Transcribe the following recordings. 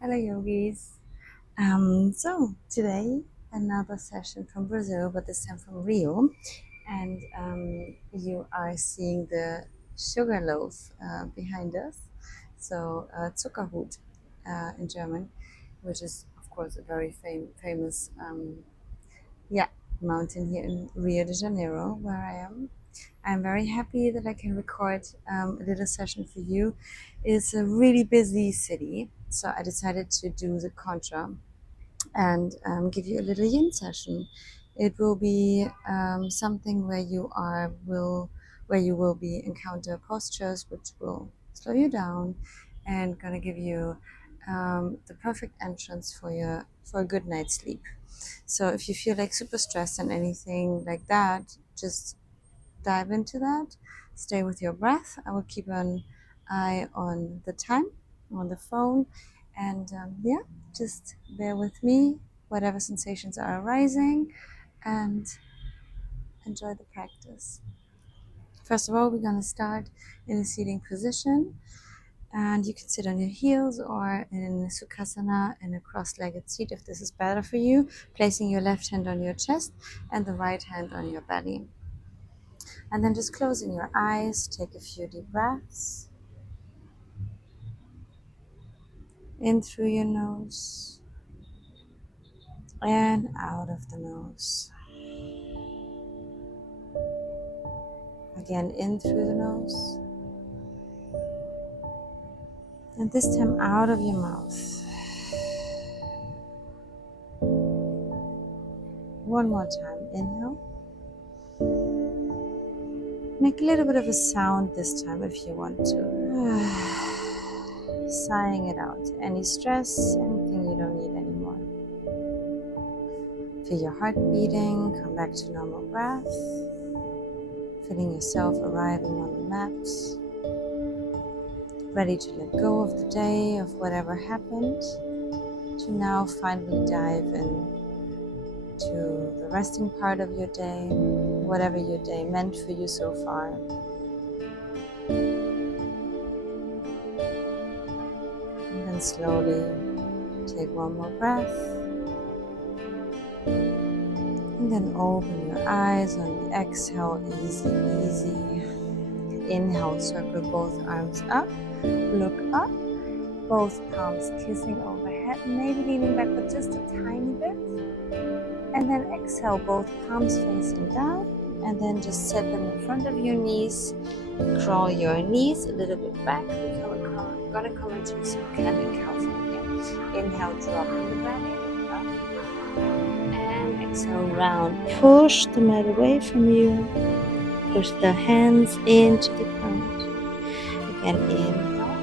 Hello, yogis. So today another session from Brazil, but this time from Rio, and you are seeing the sugar loaf behind us. So Zuckerhut in German, which is of course a very famous yeah mountain here in Rio de Janeiro, where I am. I'm very happy that I can record a little session for you. It's a really busy city, so I decided to do the contra and give you a little yin session. It will be something where you will be encounter postures which will slow you down and gonna give you the perfect entrance for a good night's sleep. So if you feel like super stressed and anything like that, just dive into that. Stay with your breath. I will keep an eye on the time on the phone, and yeah, just bear with me, whatever sensations are arising, and enjoy the practice. First of all, we're going to start in a seating position, and you can sit on your heels or in Sukhasana in a cross-legged seat if this is better for you, placing your left hand on your chest and the right hand on your belly. And then just closing your eyes, take a few deep breaths in through your nose and out of the nose. Again, in through the nose, and this time out of your mouth. One more time, inhale. Make a little bit of a sound this time if you want to. Sighing it out. Any stress, anything you don't need anymore. Feel your heart beating, come back to normal breath. Feeling yourself arriving on the mat. Ready to let go of the day, of whatever happened, to now finally dive in to the resting part of your day, whatever your day meant for you so far. And then slowly take one more breath, and then open your eyes on the exhale, easy, easy. Inhale, circle both arms up, look up, both palms kissing overhead, maybe leaning backward just a tiny bit. And then exhale, both palms facing down, and then just set them in front of your knees. Crawl your knees a little bit back. We're gonna come into some cat-and cow from here. Inhale, drop the belly, look up, and exhale, round. Push the mat away from you. Push the hands into the ground. Again, inhale,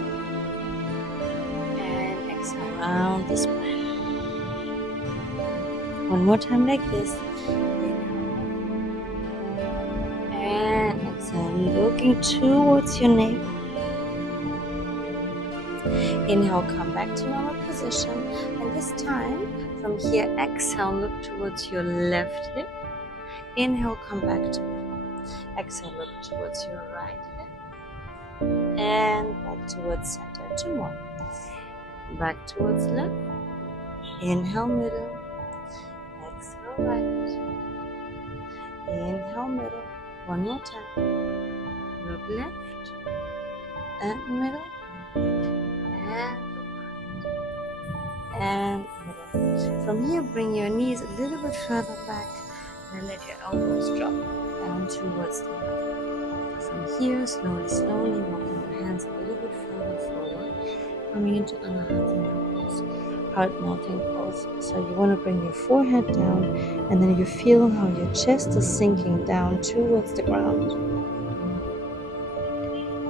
and exhale, round the spine. One more time like this. And exhale, looking towards your navel. Inhale, come back to normal position. And this time, from here, exhale, look towards your left hip. Inhale, come back to middle. Exhale, look towards your right hip. And back towards center. Two more. Back towards left. Inhale, middle. Exhale, right. Inhale, middle. One more time. Look left and middle. And middle. From here, bring your knees a little bit further back and let your elbows drop down towards the mat. From here, slowly walking your hands a little bit further forward, coming into Anahata pose, heart melting pose. So you want to bring your forehead down, and then you feel how your chest is sinking down towards the ground.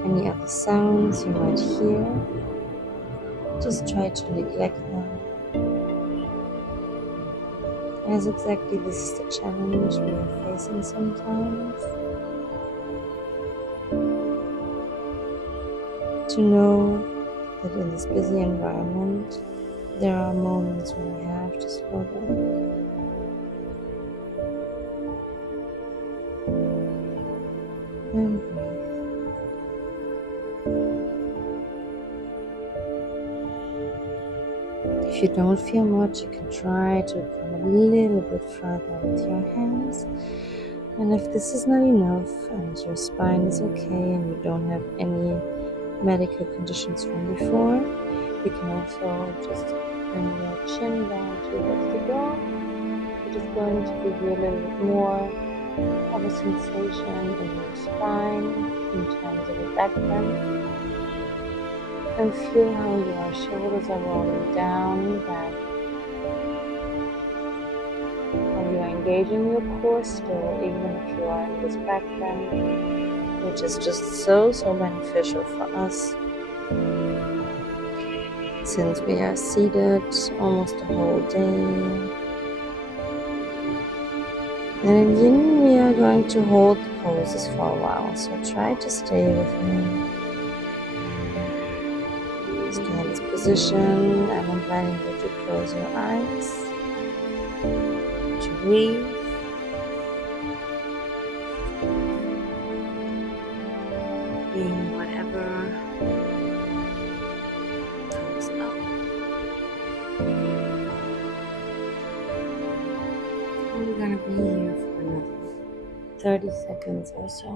Any other sounds you might hear, just try to neglect them. As exactly this is the challenge we are facing sometimes. To know that in this busy environment, there are moments when we have to slow down. And breathe. If you don't feel much, you can try to come a little bit further with your hands. And if this is not enough and your spine is okay and you don't have any medical conditions from before, you can also just bring your chin down towards the ground, which is going to give you a little bit more of a sensation in your spine in terms of a back bend. And feel how your shoulders are rolling down, back. How you are engaging your core still, even if you are in this back bend, which is just so beneficial for us. Since we are seated almost the whole day. And in Yin, we are going to hold the poses for a while, so try to stay with me. Stay in this position. I'm inviting you to close your eyes, to breathe. Being whatever comes up. And we're going to be here for another 30 seconds or so.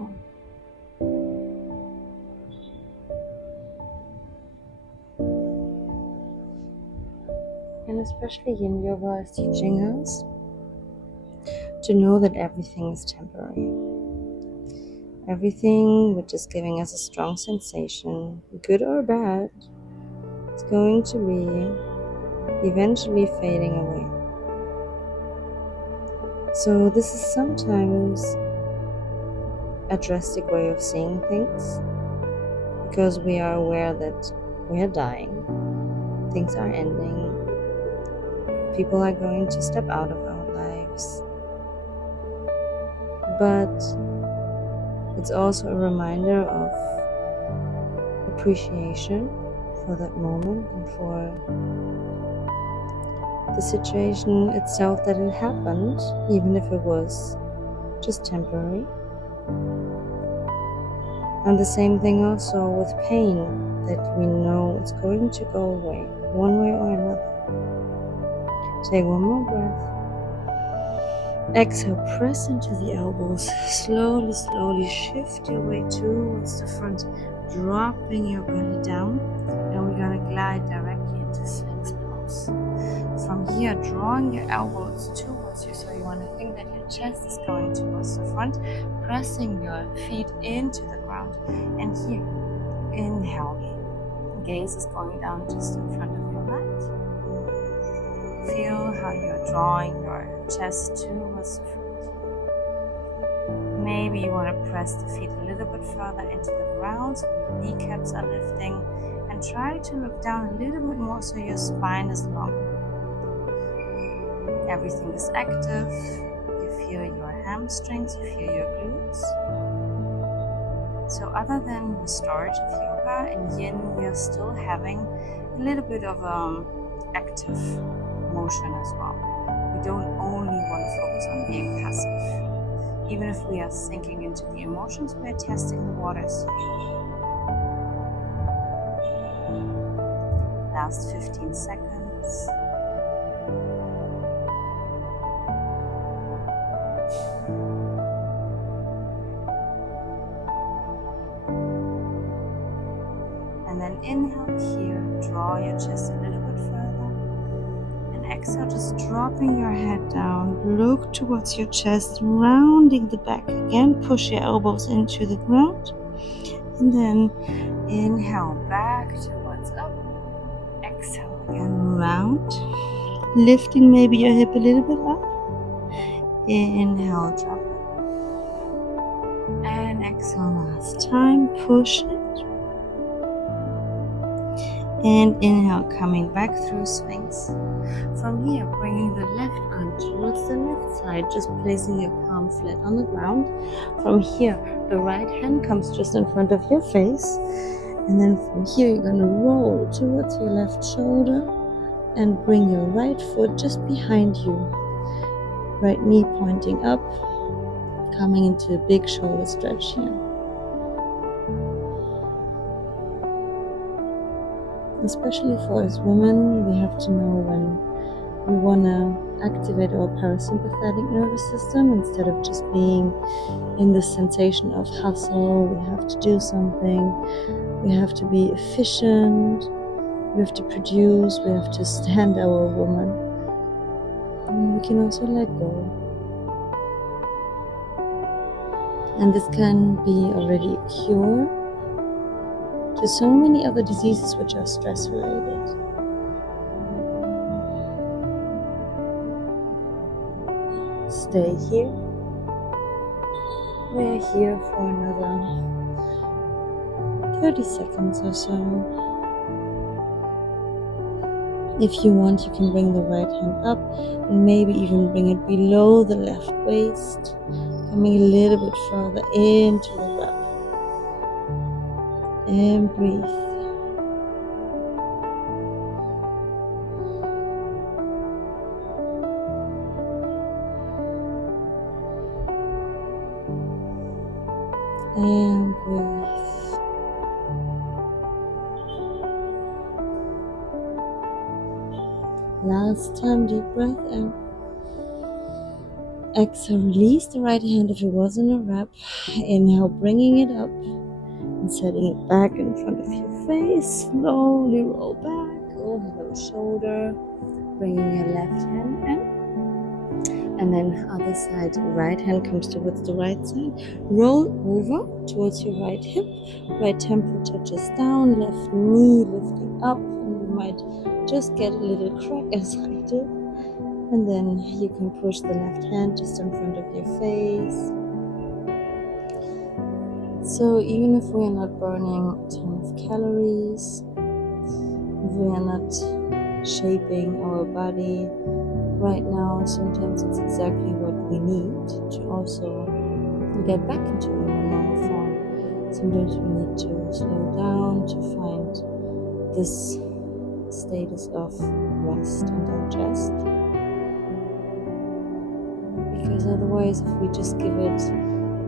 And especially Yin Yoga is teaching us to know that everything is temporary. Everything which is giving us a strong sensation, good or bad, is going to be eventually fading away. So this is sometimes a drastic way of seeing things, because we are aware that we are dying, things are ending, people are going to step out of our lives. But it's also a reminder of appreciation for that moment and for the situation itself that it happened, even if it was just temporary. And the same thing also with pain, that we know it's going to go away, one way or another. Take one more breath. Exhale, press into the elbows. Slowly shift your way towards the front, dropping your belly down. And we're going to glide directly into Sphinx pose. From here, drawing your elbows towards you, so you want to think that your chest is going towards the front, pressing your feet into the ground. And here, inhale, gaze is going down just in front of your mat. Feel how you're drawing your chest towards the front. Maybe you want to press the feet a little bit further into the ground so your kneecaps are lifting, and try to look down a little bit more so your spine is long. Everything is active. You feel your hamstrings, you feel your glutes. So other than restorative yoga, in Yin we are still having a little bit of active motion as well. We don't only want to focus on being passive. Even if we are sinking into the emotions, we are testing the waters. Last 15 seconds. And then inhale here, draw your chest a little bit further. And exhale, just dropping your head down. Look towards your chest, rounding the back again. Push your elbows into the ground. And then inhale back towards up. Exhale again, round. Lifting maybe your hip a little bit up. Inhale, drop it. And exhale last time, push it. And inhale, coming back through Sphinx. From here, bringing the left arm towards the left side, just placing your palm flat on the ground. From here, the right hand comes just in front of your face. And then from here, you're going to roll towards your left shoulder and bring your right foot just behind you. Right knee pointing up, coming into a big shoulder stretch here. Especially for us women, we have to know when we want to activate our parasympathetic nervous system instead of just being in the sensation of hustle. We have to do something, we have to be efficient, we have to produce, we have to stand our woman. And we can also let go. And this can be already a cure to so many other diseases which are stress related. Stay here. We're here for another 30 seconds or so. If you want, you can bring the right hand up and maybe even bring it below the left waist, coming a little bit further into the breath. And breathe. And breathe. Last time, deep breath in. Exhale, release the right hand if it was in a wrap. Inhale, bringing it up and setting it back in front of your face. Slowly roll back over the shoulder, bringing your left hand in. And then other side, right hand comes towards the right side. Roll over towards your right hip. Right temple touches down, left knee lifting up. And you might just get a little crack as I did. And then you can push the left hand just in front of your face. So even if we are not burning a ton of calories, if we are not shaping our body right now, sometimes it's exactly what we need to also get back into our normal form. Sometimes we need to slow down to find this status of rest and digest. Because otherwise, if we just give it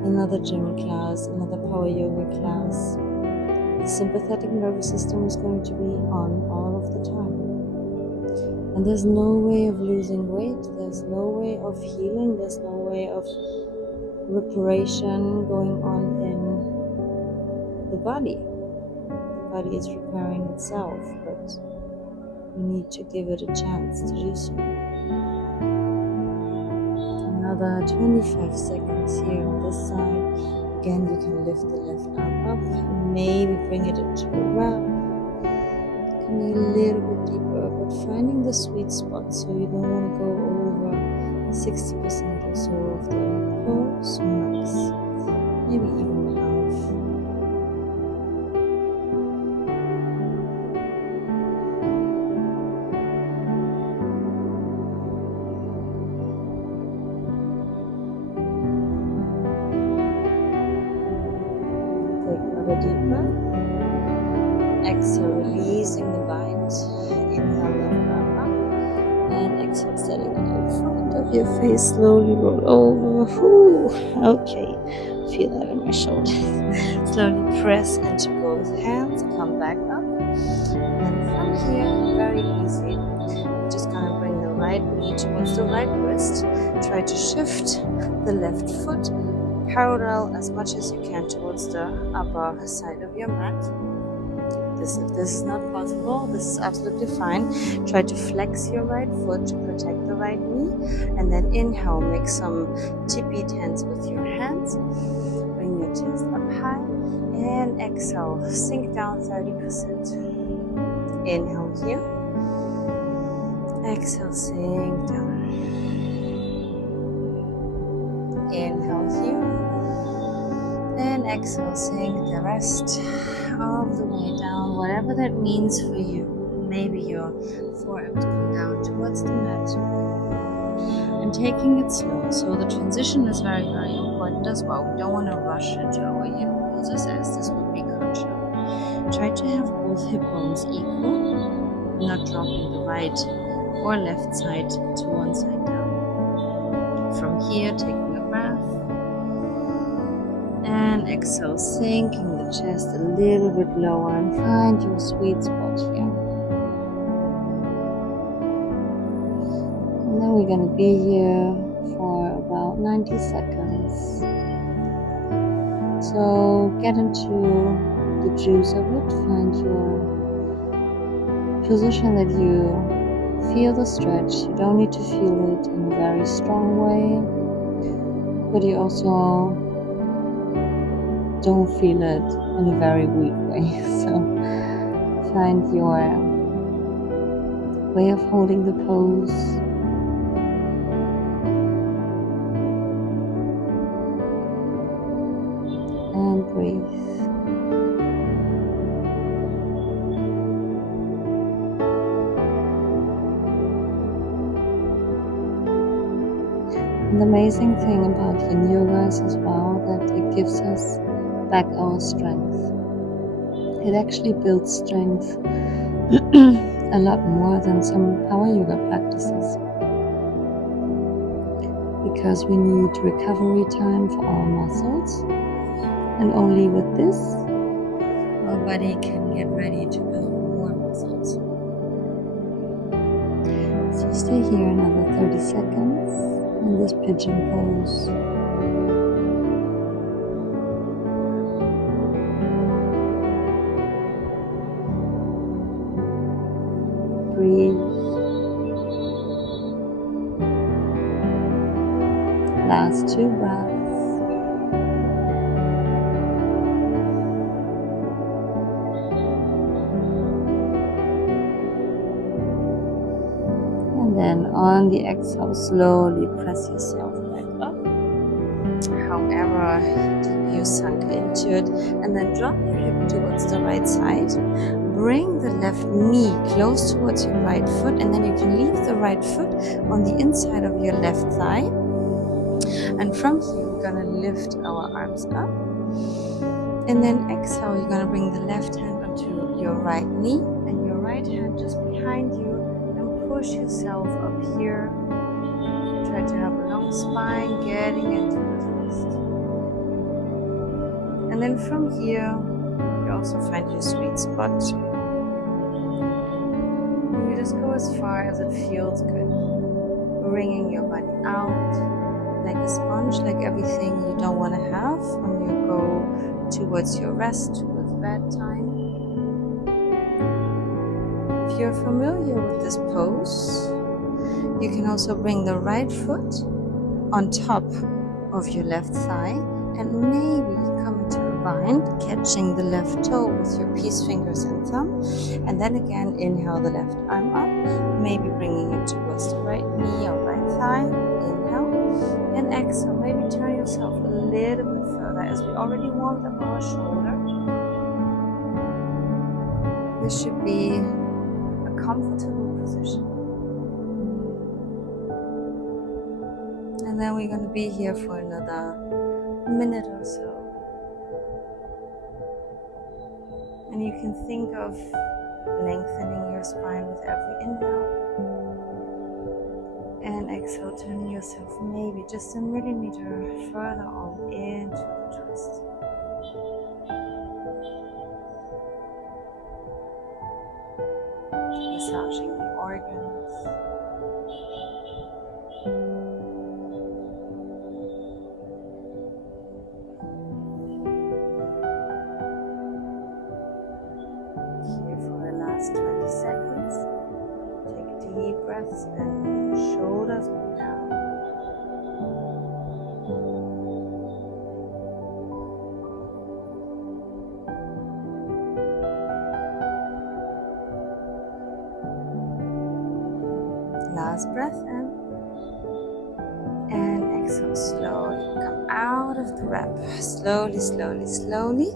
another gym class, another power yoga class, the sympathetic nervous system is going to be on all of the time. And there's no way of losing weight, there's no way of healing, there's no way of reparation going on in the body. The body is repairing itself, but we need to give it a chance to do so. Another 25 seconds here on this side. Again, you can lift the left arm up and maybe bring it into a wrap. Coming a little bit deeper, but finding the sweet spot so you don't want to go over 60% or so of the pose max. Maybe even half. Deep breath. Exhale, releasing the bind. Inhale, left arm up. And exhale, setting it in front of your face. Slowly roll over. Whew. Okay, feel that in my shoulders. Slowly press into both hands. Come back up. And from here, very easy. Just gonna bring the right knee towards the right wrist. Try to shift the left foot parallel as much as you can towards the upper side of your mat. If this is not possible, this is absolutely fine. Try to flex your right foot to protect the right knee, and then inhale, make some tippy tens with your hands. Bring your chest up high, and exhale, sink down 30%. Inhale here, exhale, sink down. Inhale here, and exhale, sink the rest of the way down, whatever that means for you. Maybe your forearms come down towards the mat. And taking it slow. So the transition is very, very important as well. We don't want to rush into our yoga poses as this would be contra. Try to have both hip bones equal, not dropping the right or left side to one side down. From here, taking a breath. And exhale, sinking the chest a little bit lower and find your sweet spot here. And we're going to be here for about 90 seconds. So get into the juice of it. Find your position that you feel the stretch. You don't need to feel it in a very strong way, but you also don't feel it in a very weak way. So find your way of holding the pose. And breathe. And the amazing thing about yin yoga is as well that it gives us back our strength. It actually builds strength a lot more than some power yoga practices, because we need recovery time for our muscles, and only with this our body can get ready to build more muscles. So stay here another 30 seconds in this pigeon pose. Breathe. Last 2 breaths. And then on the exhale, slowly press yourself back up, however deep you sunk into it, and then drop your hip towards the right side. Bring the left knee close towards your right foot, and then you can leave the right foot on the inside of your left thigh. And from here, we're gonna lift our arms up. And then exhale, you're gonna bring the left hand onto your right knee and your right hand just behind you, and push yourself up here. Try to have a long spine, getting into the twist. And then from here, you also find your sweet spot. And you just go as far as it feels good, bringing your body out like a sponge, like everything you don't want to have when you go towards your rest, towards bedtime. If you're familiar with this pose, you can also bring the right foot on top of your left thigh and maybe come into a bind, catching the left toe with your peace fingers and thumb. And then again, inhale the left arm up, maybe bringing it towards the right knee or right thigh. Inhale. And exhale, maybe turn yourself a little bit further, as we already warmed up our shoulder. This should be a comfortable position. And then we're going to be here for another minute or so. And you can think of lengthening your spine with every inhale. And exhale, turning yourself maybe just a millimeter further on into the twist. Massaging the organs. Here for the last 20 seconds. Take deep breaths and shoulders go down. Last breath in. And exhale, slowly come out of the wrap. Slowly, slowly, slowly.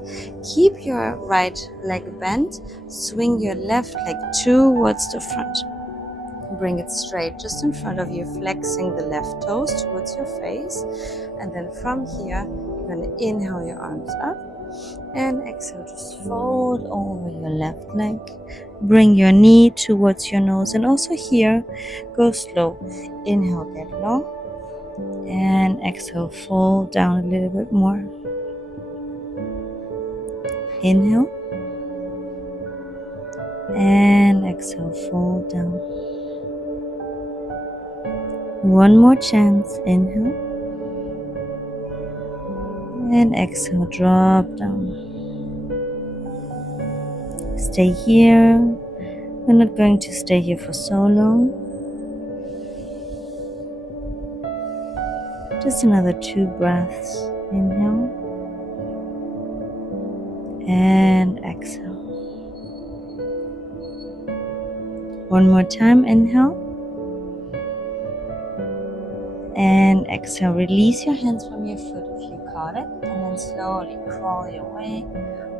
Keep your right leg bent. Swing your left leg towards the front. Bring it straight just in front of you, flexing the left toes towards your face. And then from here, you're going to inhale your arms up. And exhale, just fold over your left leg. Bring your knee towards your nose. And also here, go slow. Inhale, get low. And exhale, fold down a little bit more. Inhale. And exhale, fold down. One more chance. Inhale. And exhale, drop down. Stay here. We're not going to stay here for so long. Just another 2 breaths. Inhale. And exhale. One more time. Inhale. And exhale. Release your hands from your foot if you caught it. And then slowly crawl your way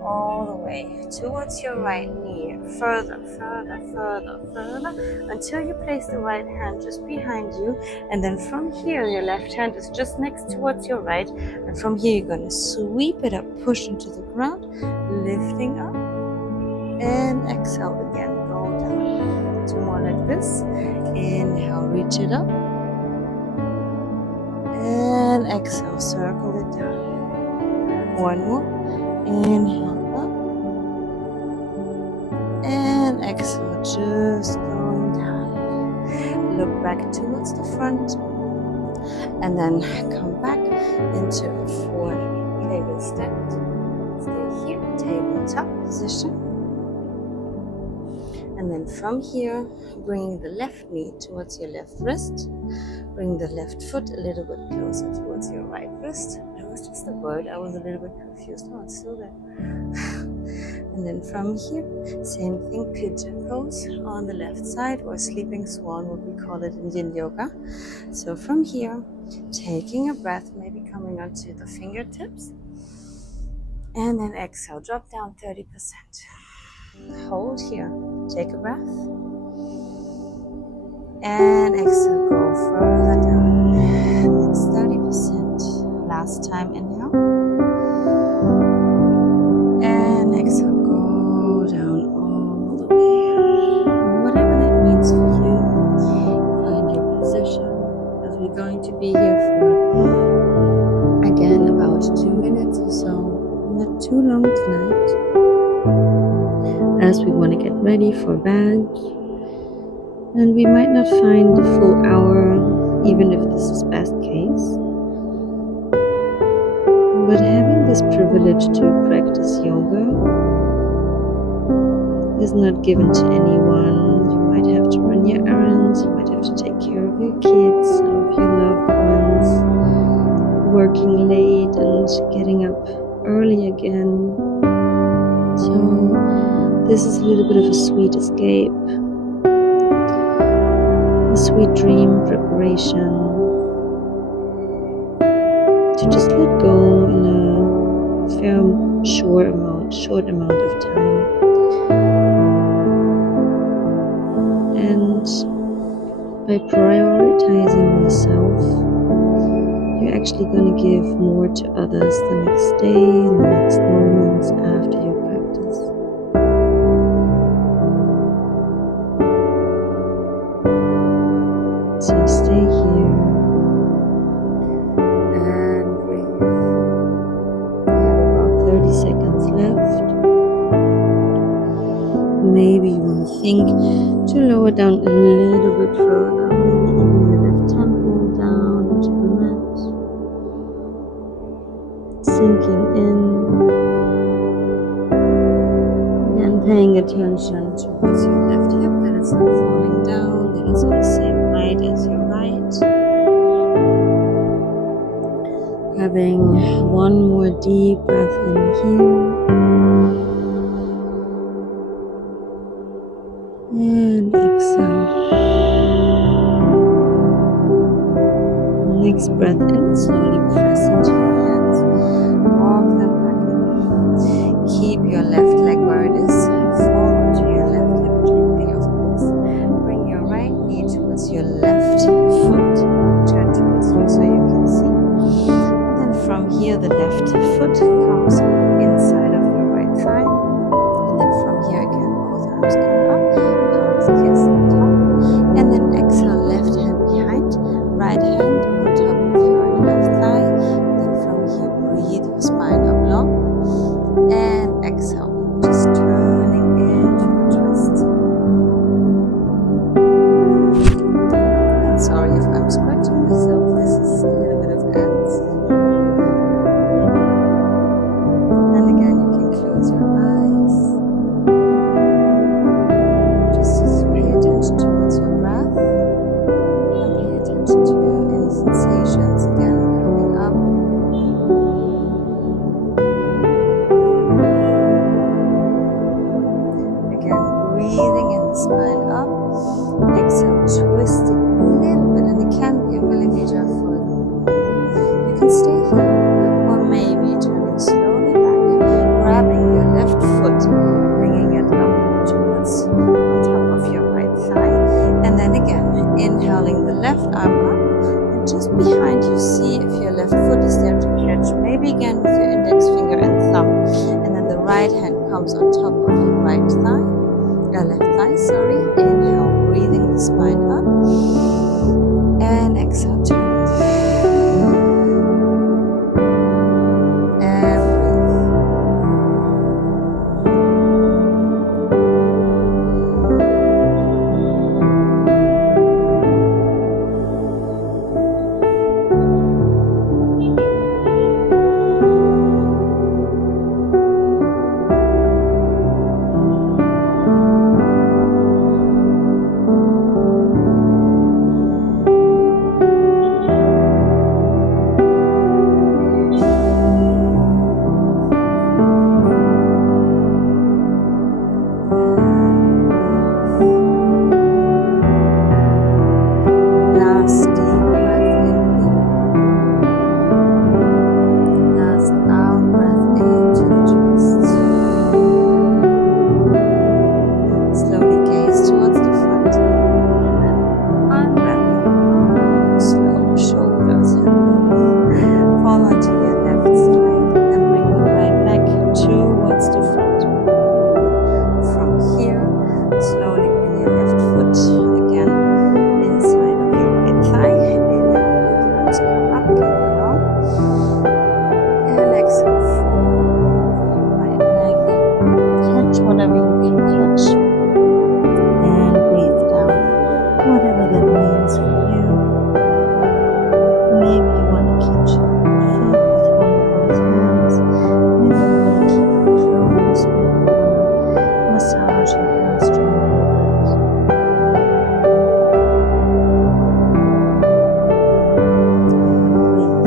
all the way towards your right knee. Further, further, further, further, until you place the right hand just behind you. And then from here, your left hand is just next towards your right. And from here, you're going to sweep it up, push into the ground, lifting up. And exhale again, go down. 2 more like this. Inhale, reach it up. And exhale, circle it down. 1 more. Inhale up. And exhale, just going down. Look back towards the front. And then come back into a 4 table stand. Stay here, tabletop position. And then from here, bringing the left knee towards your left wrist. Bring the left foot a little bit closer towards your right wrist. That was just a word. I was a little bit confused. Oh, it's still there. And then from here, same thing, pigeon pose on the left side, or sleeping swan, what we call it in yin yoga. So from here, taking a breath, maybe coming onto the fingertips. And then exhale, drop down 30%. Hold here, take a breath. And exhale, go further down. Next 30%. Last time, inhale. And exhale, go down all the way. Whatever that means for you, find your position. As we're going to be here for, again, about 2 minutes or so. Not too long tonight. As we want to get ready for bed. And we might not find the full hour, even if this is best case. But having this privilege to practice yoga is not given to anyone. You might have to run your errands, you might have to take care of your kids, of your loved ones, working late and getting up early again. So this is a little bit of a sweet escape. A sweet dream preparation to just let go in a fair short amount of time. And by prioritizing yourself, you're actually going to give more to others the next day and the next moments after your practice. So stay here and breathe. We have about 30 seconds left. Maybe you want to think to lower down a little bit further, maybe even your left temple down into the mat. Sinking in. Again, paying attention towards your left hip, that it's not falling down, that it's on the same height as your right. Having one more deep breath in here. And exhale. Next breath in, slowly press into your hands. Walk them back in. Keep your left leg where it is. Fall onto your left hip gently, of course. Bring your right knee towards your left foot. Turn towards you so you can see. And then from here, the left foot comes inside of your right thigh. And then from here again, both arms come up. Palms kiss the top. And then exhale, left hand behind, right hand on top of your left thigh. Then from here, breathe your spine up long. And exhale, just turn right hand comes on top of your right thigh, left thigh, sorry. Inhale, breathing the spine up. And exhale, turn. And last deep breath in. Last out breath into the chest. Slowly gaze towards the front. And then unwrap your arms. Slow shoulders and fall onto your left side. And then bring the right leg towards the front. From here, slowly bring your left foot again inside of your right thigh. Inhale, both arms come up, keep it long. And exhale, fold over your right leg. Catch whatever you can catch. And breathe down, whatever that means for you. Maybe you want to catch your feet with one of both hands. Maybe you want to keep it closed. Maybe you want to massage your hamstring a little bit. And breathe.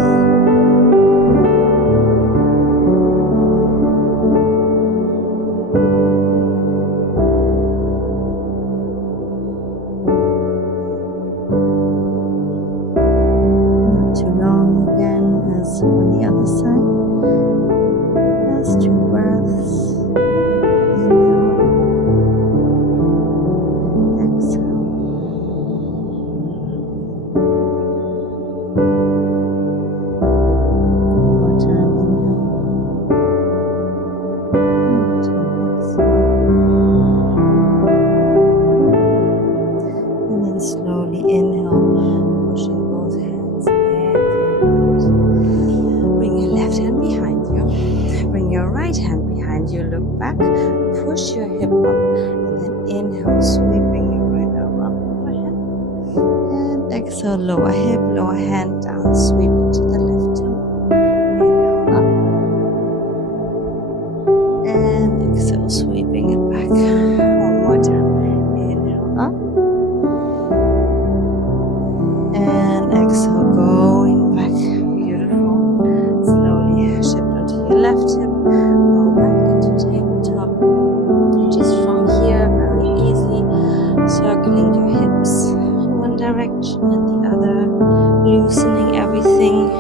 Not too long again as on the other side. Last 2 breaths. Inhale and exhale. One more time, inhale. One more time, exhale. And then slowly inhale, pushing both hands into the ground. Bring your left hand behind you. Bring your right hand behind you. Look back. Push your hip up. And then inhale, sweeping your right arm up overhead. And exhale, lower hip, lower hand down. Sweep it to the left toe. Inhale up. And exhale, sweeping it back. One more time. Inhale up. And exhale, going back. Beautiful. Slowly shift onto your left hip. Go back into tabletop. And just from here, very easy, circling your hips in one direction and the other, loosening everything.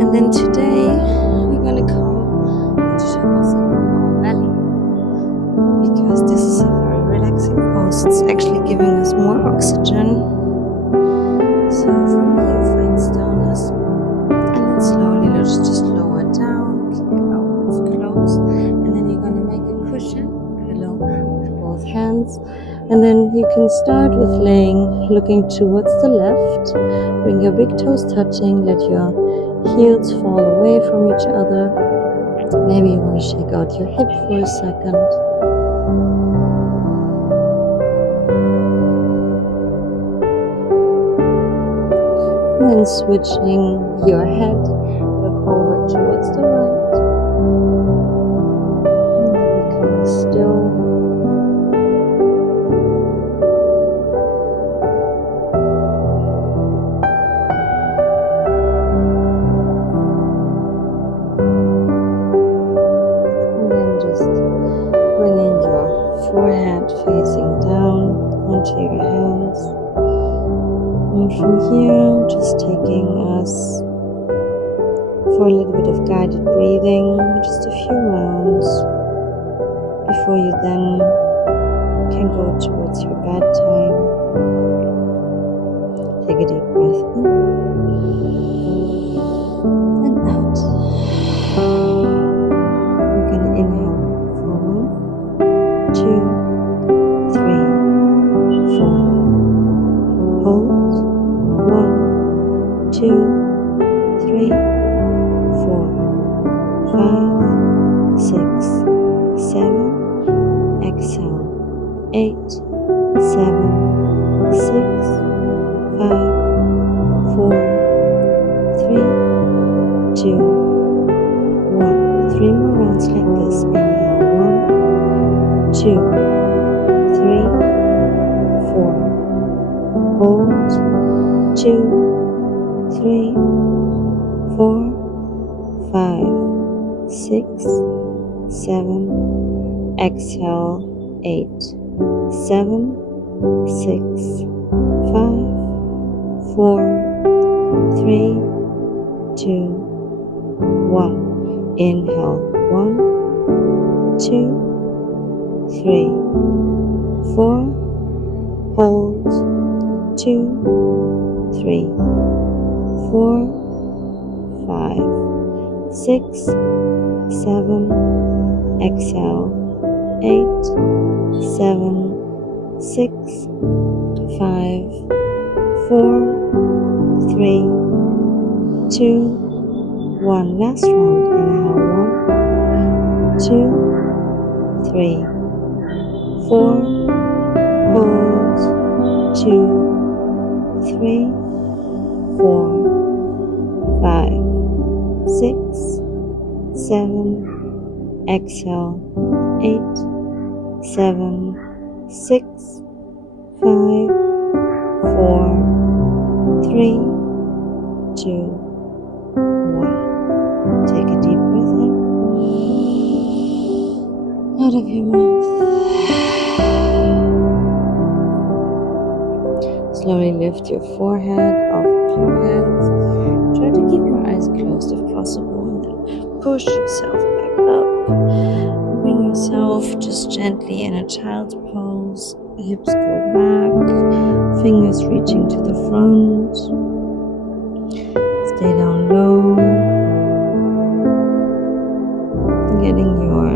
And then today, we're going to come into Shavasana on our belly. Because this is a very relaxing pose. It's actually giving us more oxygen. So from here, find stillness. And then slowly just lower down. Keep your elbows closed. And then you're going to make a cushion, pillow with both hands. And then you can start with looking towards the left. Bring your big toes touching. Let your heels fall away from each other. Maybe you want to shake out your hip for a second. And then switching your head back over towards the right. And then becoming still. And then just bringing your forehead facing down onto your hands. And from here, just taking us for a little bit of guided breathing, just a few rounds, before you then can go towards your bedtime. Take a deep breath in and out. 5, 6, 7. Exhale. 8, 7, 6, 5, 4, 3, 2, 1. 3 more rounds like this. Inhale. 1, 2, 3, 4. Hold. 2, 3, 4, 5, 6, 7. Exhale. 8, 7, 6, 5, 4, 3, 2, 1. Inhale. 1, 2, 3, 4. Hold. 2, 3, 4, 5, 6, 7. Exhale. 8, 7, 6, 5, 4, 3, 2, 1. Last round. Inhale. 1, 2, 3, 4. Hold. 2, 3, 4, 5, 6, 7. Exhale. 8, 7, 6, 5, 4, 3, 2, 1. Take a deep breath in. Out of your mouth. Slowly lift your forehead off of your hands. Try to keep your eyes closed if possible, and then push yourself back up. Bring yourself just gently in a child's pose. Hips go back, fingers reaching to the front. Stay down low. Getting your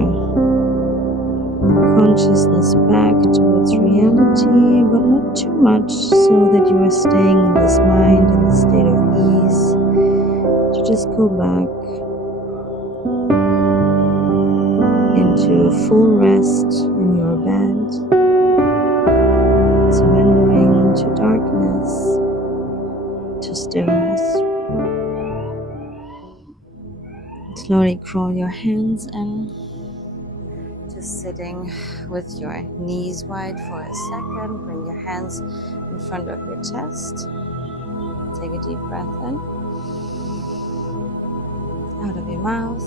consciousness back towards reality, but not too much, so that you are staying in this mind, in this state of ease. To just go back into full rest in your bed, surrendering to darkness, to stillness. Slowly crawl your hands in, just sitting with your knees wide for a second. Bring your hands in front of your chest. Take a deep breath in, out of your mouth.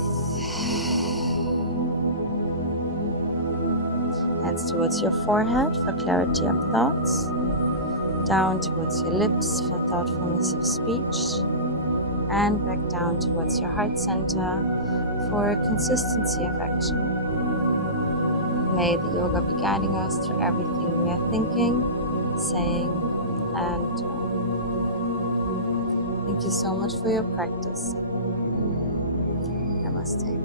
Hands towards your forehead for clarity of thoughts. Down towards your lips for thoughtfulness of speech. And back down towards your heart center for consistency of action. May the yoga be guiding us through everything we are thinking, saying, and doing. Thank you so much for your practice. Namaste.